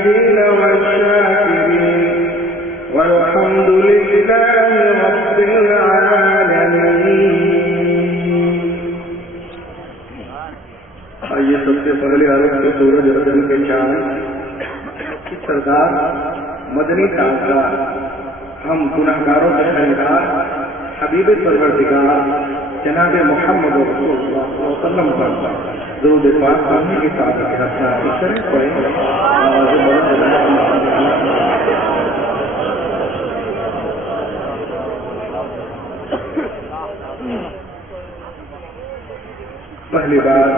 الحامدين والشاكرين والحمد لله رب العالمين. آئیے سب سے پہلے عرب کے سورج رسول کے چاند سردار مدنی تاجدار ہم گناہگاروں کے خریدار حبیب پروردگار جناب محمد رسول اللہ صلی اللہ علیہ وسلم پر درود پاک پڑھنے کے ساتھ پہلی بار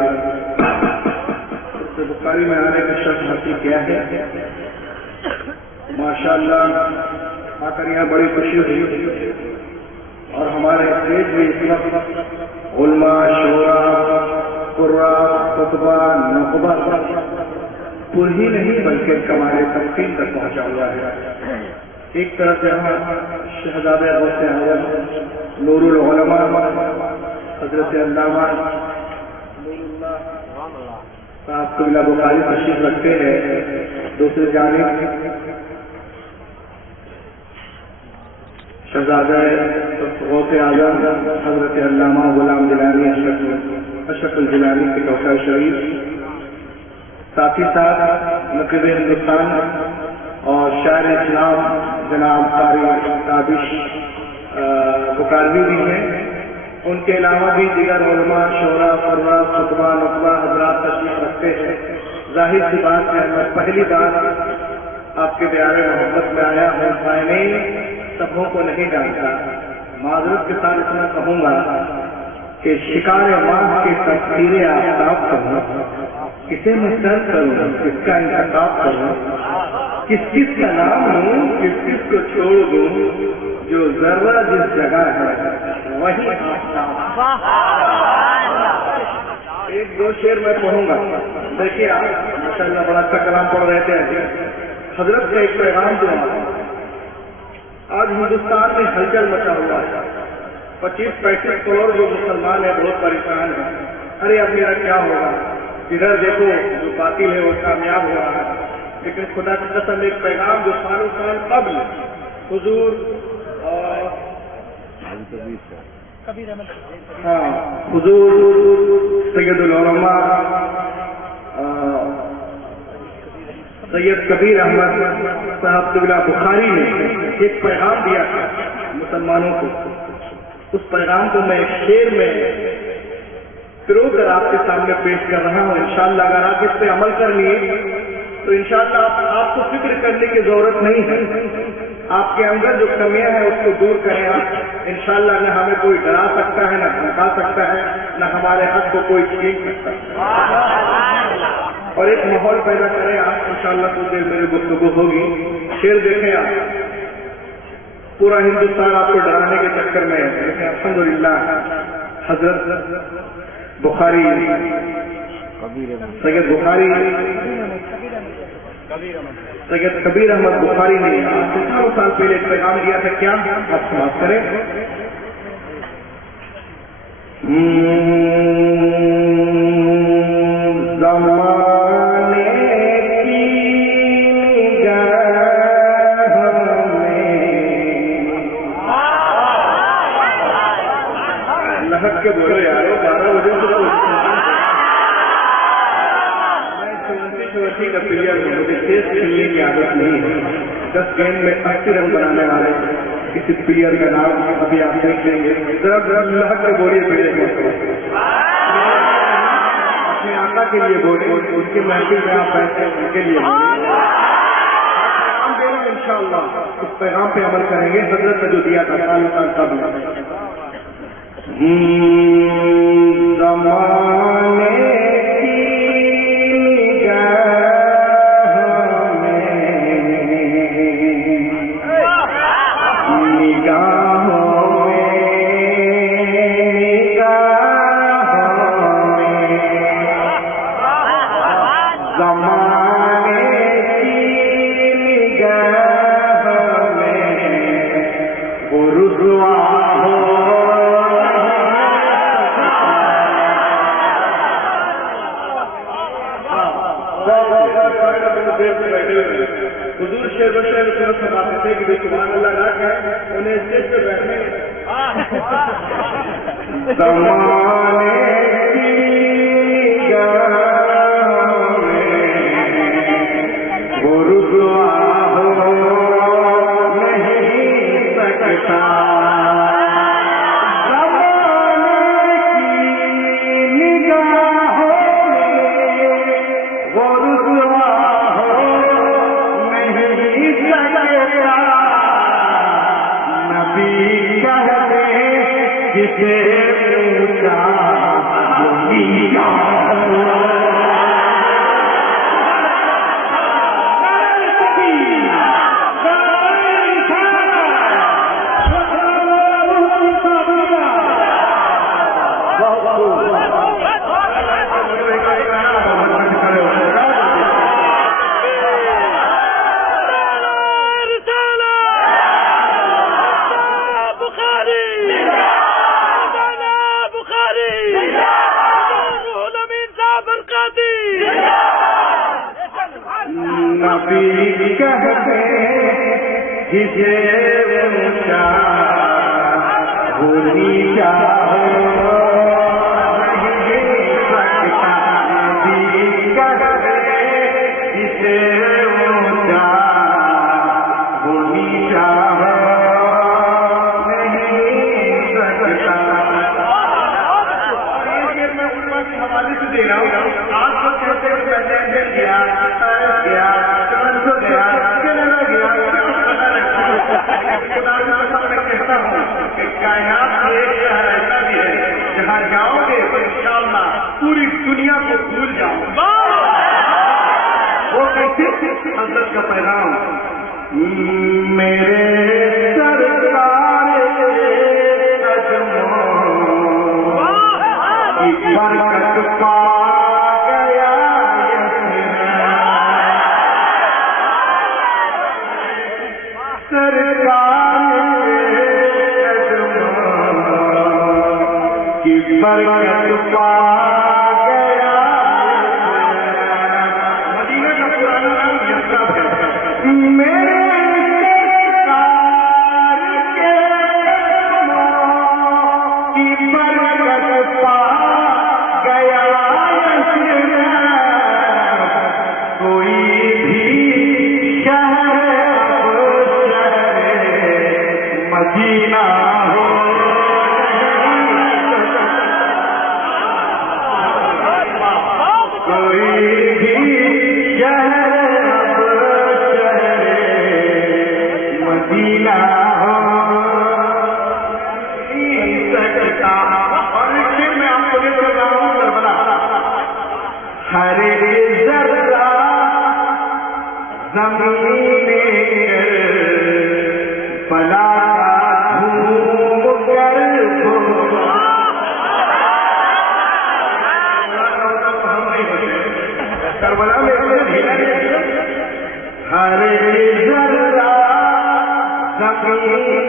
بخاری میں آنے کا شرط حاصل کیا ہے. ماشاءاللہ آ کر یہاں بڑی خوشی ہوئی اور ہمارے اسٹیج بھی اس وقت علماء شعراء قراء خطبہ نخبہ پور ہی نہیں بلکہ کمال تقسیم تک پہنچا ہوا ہے. ایک طرف سے ہم شہزادہ غوث اعظم نور العلماء حضرت علامہ صاحب قبلہ بخاری تشریف رکھتے ہیں. دوسری جانب شہزادہ غوث اعظم حضرت علامہ غلام جیلانی اشرف الجیلانی کے کوثر شریف، ساتھ ہی ساتھ نقیب ہندوستان اور شاعر اسلام جناب قاری تابش بکاروی بھی ہیں. ان کے علاوہ بھی دیگر علماء شعراء قراء خطبہ نخبہ حضرات تشریف رکھتے ہیں. ظاہر سی بات ہے میں پہلی بار آپ کے دیار محبت میں آیا ہوں. میں سبوں کو نہیں جانتا. معذرت کے ساتھ اتنا کہوں گا کہ شکار ماہ کے تفسیر آفتاب کروں، کسے میں سرچ کروں، کس کا انتخاب کروں، کس کس کا نام لوں، کس کس کو چھوڑ دوں. جو ذرہ جس جگہ ہے وہی ایک دو شعر میں پڑھوں گا. دیکھیے آپ ماشاءاللہ بڑا اچھا کلام پڑھ رہے تھے. حضرت کا ایک پیغام دوں. آج ہندوستان میں ہلچل مچا ہوا ہے. 25-35 کروڑ جو مسلمان ہیں بہت پریشان ہیں. ارے اب میرا کیا ہوگا؟ ادھر دیکھو جو باطل ہے وہ کامیاب ہو رہا ہے. لیکن خدا کی قسم ایک پیغام جو سالوں سال قبل حضور حضور سید العلماء سید کبیر احمد صاحب قبلہ بخاری نے ایک پیغام دیا تھا مسلمانوں کو. اس پیغام کو میں ایک شعر میں پرو کر آپ کے سامنے پیش کر رہا ہوں. انشاءاللہ اگر آپ اس پہ عمل کر لیے تو انشاءاللہ آپ کو فکر کرنے کی ضرورت نہیں ہے. آپ کے اندر جو کمیاں ہیں اس کو دور کریں آپ. انشاءاللہ نہ ہمیں کوئی ڈرا سکتا ہے، نہ دھمکا سکتا ہے، نہ ہمارے حق کو کوئی چھین سکتا ہے. اور ایک ماحول پیدا کریں آپ. انشاءاللہ کچھ دیر میری گفتگو ہوگی. شعر دیکھیں آپ. پورا ہندوستان آپ کو ڈرانے کے چکر میں ہے، لیکن الحمدللہ حضرت بخاری سید بخاری سید کبیر احمد بخاری نے 17 سال پہلے ایک پیغام دیا تھا. کیا آپ سماعت کریں. زمانے کی نگاہ میں لہک کے بولو یارو 12 بجے سے کا پلیئر ہوں. مجھے تیز کھیلنے کی عادت نہیں ہے. 10 گیند میں 80 رن بنانے والے کسی پلیئر کا نام ابھی آپ دیکھ لیں گے. ذرا لہک کے بولیے پھر اپنے آقا کے لیے بولے. ان کی محفل میں آپ بیٹھے ان کے لیے انشاءاللہ اس پیغام پہ عمل کریں گے. حضرت نے جو دیا تھا سال قبل. زمانے شیر بشیر صرف فرماتے تھے کہ سبحان اللہ نہ کہیں انہیں اسٹیج پہ بیٹھنے زمانے کی نگاہ میں وہ رسوا ہو نہیں سکتا جسے پوچھا نبی کہتے جسے اونچا بھولی جاؤ نہیں سکتا نبی کہتے جسے اونچا بھولی جاؤ نہیں سکتا. میں علماء کے حوالے سے دے رہا ہوں. آج کو کہتے ہیں پہلے گیا کہتا ہوں کہ کائنات میں ایک شہر ایسا بھی ہے جہاں جاؤ گے تو انشاءاللہ پوری دنیا کو بھول جاؤ. وہ کیسے حضرت کا پیغام میرے سرکار کی برکت پا گیا سرکار کی برکت پا گیا. مدینہ کا پرانا نام یثرب ہے. میرے سرکار کے کی برکت پا گیا کوئی بھی شہر مدینہ ہو کوئی بھی شہر مدینہ ہو سکتا. اور پھر میں آپ کو یہ بتا رہا ہوں کربلا ہر ذرہ زمین بلا کربلا میں ہر ذرہ زمین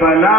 بلا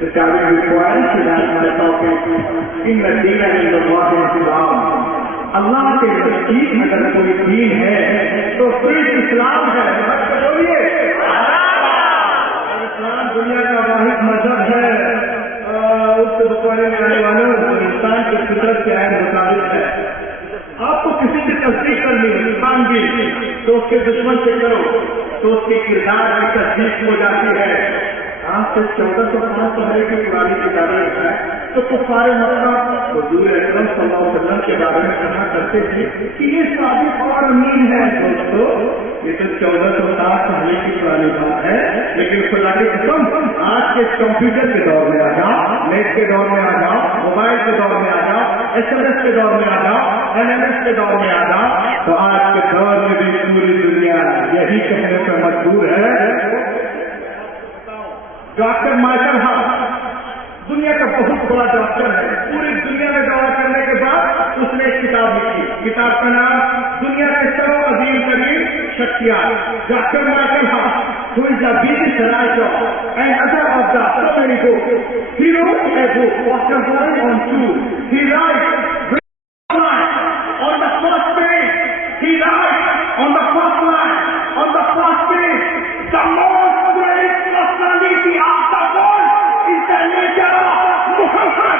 The Sharia requires that my topic in the deen and in the law of Islam. اللہ کے نزدیک اگر کوئی دین ہے تو صرف اسلام ہے. بولیے اسلام دنیا کا واحد مذہب ہے. اس کو بتانے میں آنے والوں انسان کی فطرت کے عین مطابق ہے. آپ کو کسی کی تصدیق کرنی ہے انسان بھی تو اس کے دشمن سے کرو تو اس کے کردار کی تصدیق ہو جاتی ہے. آج سے 1405 پہلے کی پرانی کتابیں ہے تو کفار مکہ حضور اکرم صلی اللہ علیہ وسلم کے بارے میں کہا کرتے تھے کہ یہ صادق اور امین ہے. دوستو یہ تو 1407 پہلے کی پرانی بات ہے, لیکن خدا کی قسم آج کے کمپیوٹر کے دور میں آ جاؤ, نیٹ کے دور میں آ جاؤ, موبائل کے دور میں آ جاؤ, SMS کے دور میں آ جاؤ, NMS کے دور میں آ جاؤ, تو آج کے دور میں بھی پوری دنیا یہی کہنے پر مجبور ہے. ڈاکٹر مائیکل ہارٹ دنیا کا بہت بڑا ڈاکٹر ہے. پوری دنیا میں دورہ کرنے کے بعد اس نے ایک کتاب لکھی. کتاب کا نام دنیا کے سب عظیم ترین شخصیات. Doctor Michael Hart who is a British writer and author of the so many books. He wrote a book what was going on tour. He writes on the first page. He writes on the first line, on the first page, the most great personality of the world is the nature of Muhammad.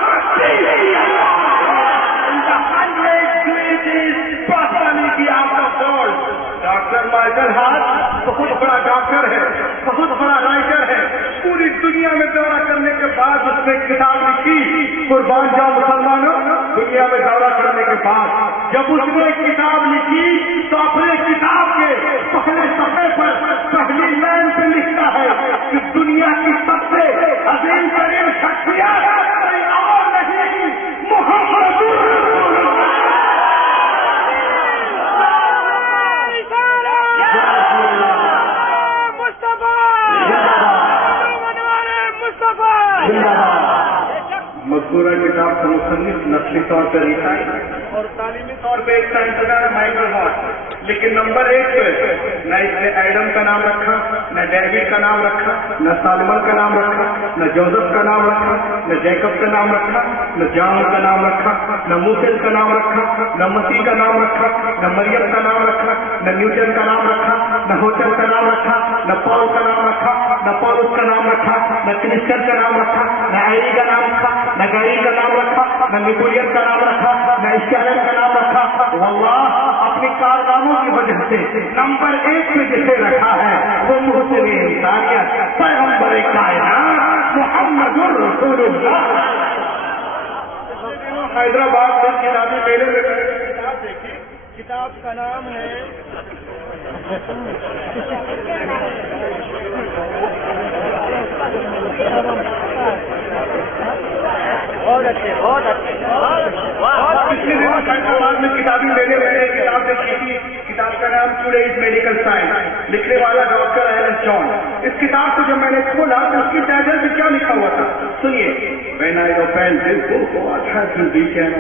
The 100 greatest personality of the world. Doctor Michael Hart بہت بڑا doctor ہے, بہت بڑا writer ہے. پوری دنیا میں دورہ کرنے کے بعد اس نے کتاب لکھی. قربان جاؤ مسلمانوں, دنیا میں دورہ کرنے کے بعد جب اس نے کتاب لکھی تو اپنے کتاب کے پہلے صفحے پر پہلی لائن پہ لکھتا ہے کہ دنیا کی سب سے عظیم ترین شخصیت کوئی اور نہیں, محمد مذکورہ کتاب کا مصنف نقشی طور پہ لکھا ہے اور تعلیمی طور پہ ایک سائنسدان مائیکل ہارٹ. لیکن نمبر 1 پہ نہ اس نے ایڈم کا نام رکھا, نہ ڈیوڈ کا نام رکھا, نہ سالمن کا نام رکھا, نہ جوزف کا نام رکھا, نہ جیکب کا نام رکھا, نہ جان کا نام رکھا, نہ موسیٰ کا نام رکھا, نہ مسیح کا نام رکھا, نہ مریم کا نام رکھا, نہ نیوٹن کا نام رکھا, نہ ہوٹل کا نام رکھا, نہ پال کا نام رکھا, نہ پولس کا نام رکھا, نہ کرسچن کا نام رکھا, نہ ایری کا نام رکھا, نہ گیری کا نام رکھا, نہ نیپولین کا نام رکھا, نہ اسٹالن کا نام رکھا. واللہ اپنی کارناموں کی وجہ سے نمبر 1 پہ جسے رکھا ہے وہ محسن انسانیت پیغمبر کائنات محمد رسول اللہ. حیدرآباد میں کتابی میلے میں کتاب دیکھی. کتاب کا نام ہے بہت اچھے بہت اچھے. پچھلے دنوں حیدرآباد میں کتابی میلے میں نے کتاب دیکھی تھی. کتاب کا نام ٹوڈیز میڈیکل سائنس, لکھنے والا ڈاکٹر ایلن جان. اس کتاب کو جب میں نے کھولا تو اس کی ٹائٹل پہ کیا لکھا ہوا تھا سنیے. When I opened this book, what has been written?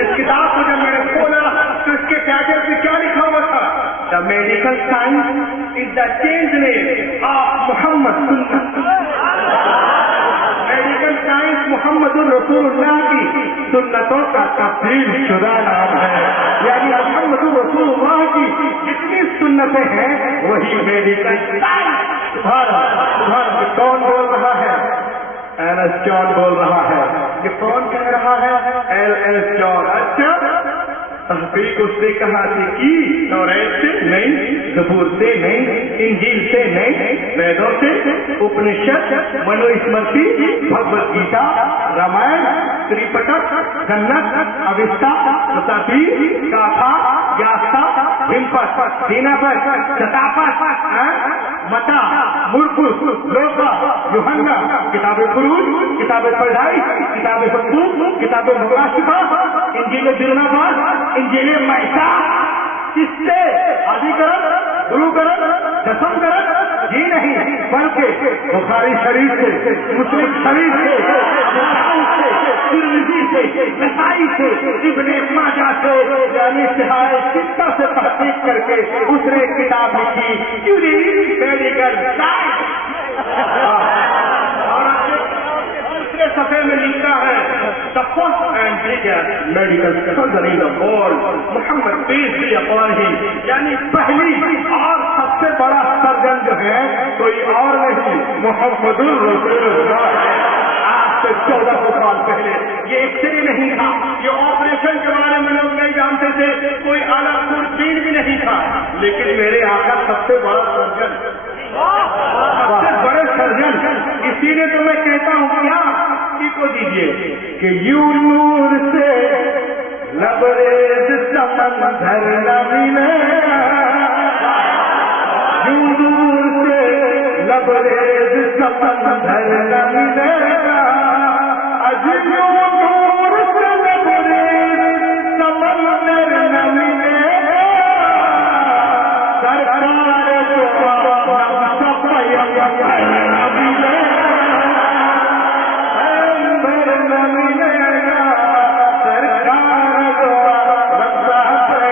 اس کتاب کو جب میں نے کھولا تو اس کے ٹائٹل پہ کیا لکھا ہوا تھا؟ The medical science is the change name of Muhammad. Medical science Muhammad الرسول اللہ کی سنتوں کا تبدیل شدہ نام ہے. یعنی محمد الرسول اللہ کی جتنی سنتیں ہیں وہی میڈیکل سائنس. کون بول رہا ہے؟ ایلن جان بول رہا ہے. یہ کون کہہ رہا ہے؟ ایلن جان. اچھا تحقیق اس نے کہاں سے کی؟ توریت سے نہیں, زبور سے نہیں, انجیل سے نہیں, ویدوں سے, اپنشد, منو اسمرتی, بھگوت گیتا, رامائن, تریپٹک, جنت, اوستا, پرتاپیر, گاتھا, یاستا, ہمپت, دیناپت, چتاپت, متا, مرکس, لوکا, یوحنا, کتاب فروج, کتاب پیدائش, کتاب حقوق, کتاب مکاشفہ, انجیل برناباد, انجیل معیشہ, کس سے؟ آدھی کرن, گرو کرن, دسم کرن, یہ نہیں بلکہ بخاری شریف سے، مسلم شریف سے، ابو داؤد سے، ترمذی سے، نسائی سے، ابن ماجہ سے، یعنی صحائف ستہ سے تحقیق کر کے اس نے کتاب لکھی یونیک میڈیکل سائنس، صفحے میں لکھتا ہے the first and biggest medical surgery in the world محمد پیس بھی اپنے، یعنی پہلی اور سب سے بڑا سرجن جو ہے کوئی اور نہیں محمد الرسول اللہ ہے۔ آج سے 1400 سال پہلے یہ ایکس رے نہیں تھا، یہ آپریشن کے بارے میں لوگ نہیں جانتے تھے، کوئی اعلیٰ دوربین بھی نہیں تھا، لیکن میرے آقا سب سے بڑا سرجن، سب سے بڑے سرجن، اسی لیے تو میں کہتا ہوں کیا کو دیجیے کہ یوں نور سے لبریز سمندر نہ ملے، یوں نور سے لبریز سمندر نہ ملے، یوں نور سے لبریز سمندر نہ ملے، سرکار کو